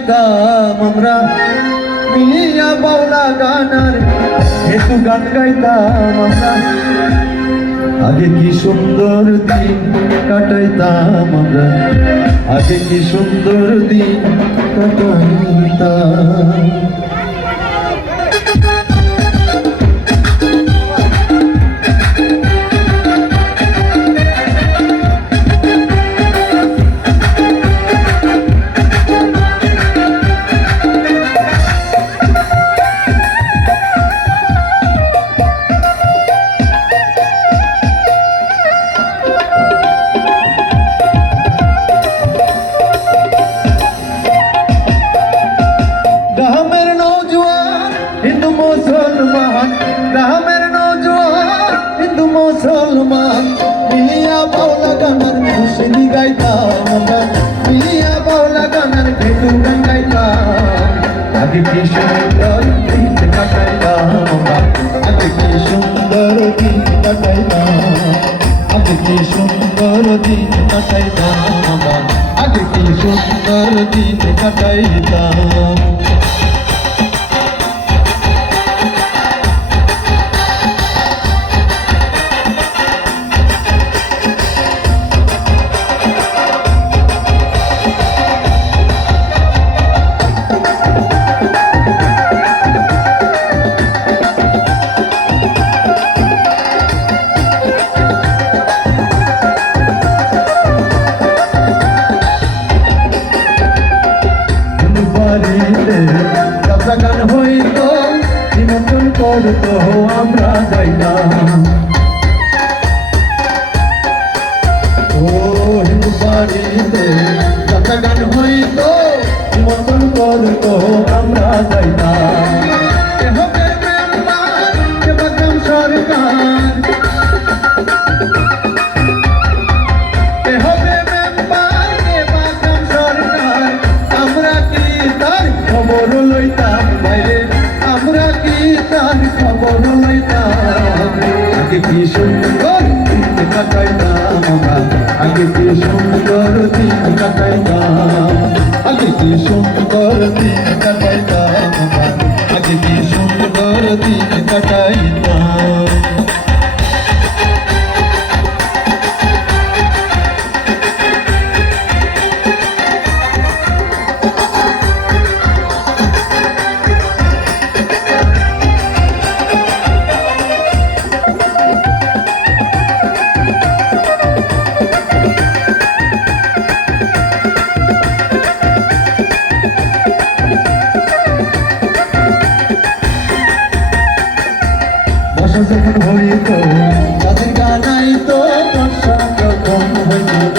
গাইতাম আমরা। মিলিয়া বাউলা গানার হেতু গান গাইতাম আমরা। আগে কি সুন্দর দিন কাটাইতাম আমরা। আগে কি সুন্দর দিন কাটাইতাম। আগে কি সুন্দর দিন কাটাইতাম আমরা আগে কি সুন্দর দিন কাটাইতাম আগে কি সুন্দর দিন কাটাইতাম আমরা আগে কি সুন্দর দিন কাটাইতাম বাড়িতে। যাত্রা গান হইত নিমন্ত্রণ করতো আমরা যাইতাম। তার খবর আগে কি সুন্দর কাটাইতাম আমরা? আগে কি সুন্দর দিন কাটাইতাম? আগে কি সুন্দর দিন কাটাইতাম আমরা? আগে কি সুন্দর দিন কাটাইতাম? বর্ষা যখন হইত যাদের গানাই তো সঙ্গ কম হইত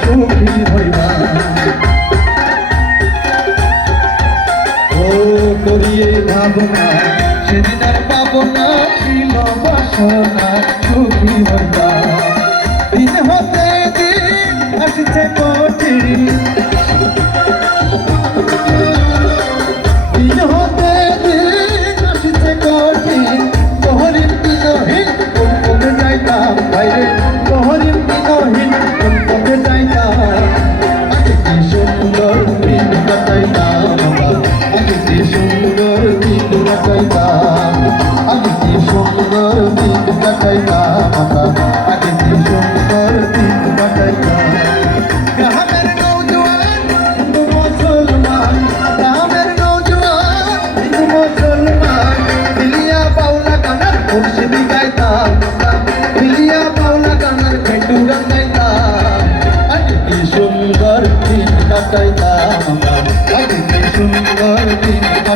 সুখী হইবা ও করিয়ে ভাবনা সেদিন আর পাবো না, ছিল বাসনা সুখী হইবা দিন হতে দিন আসছে কঠিন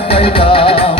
টাকা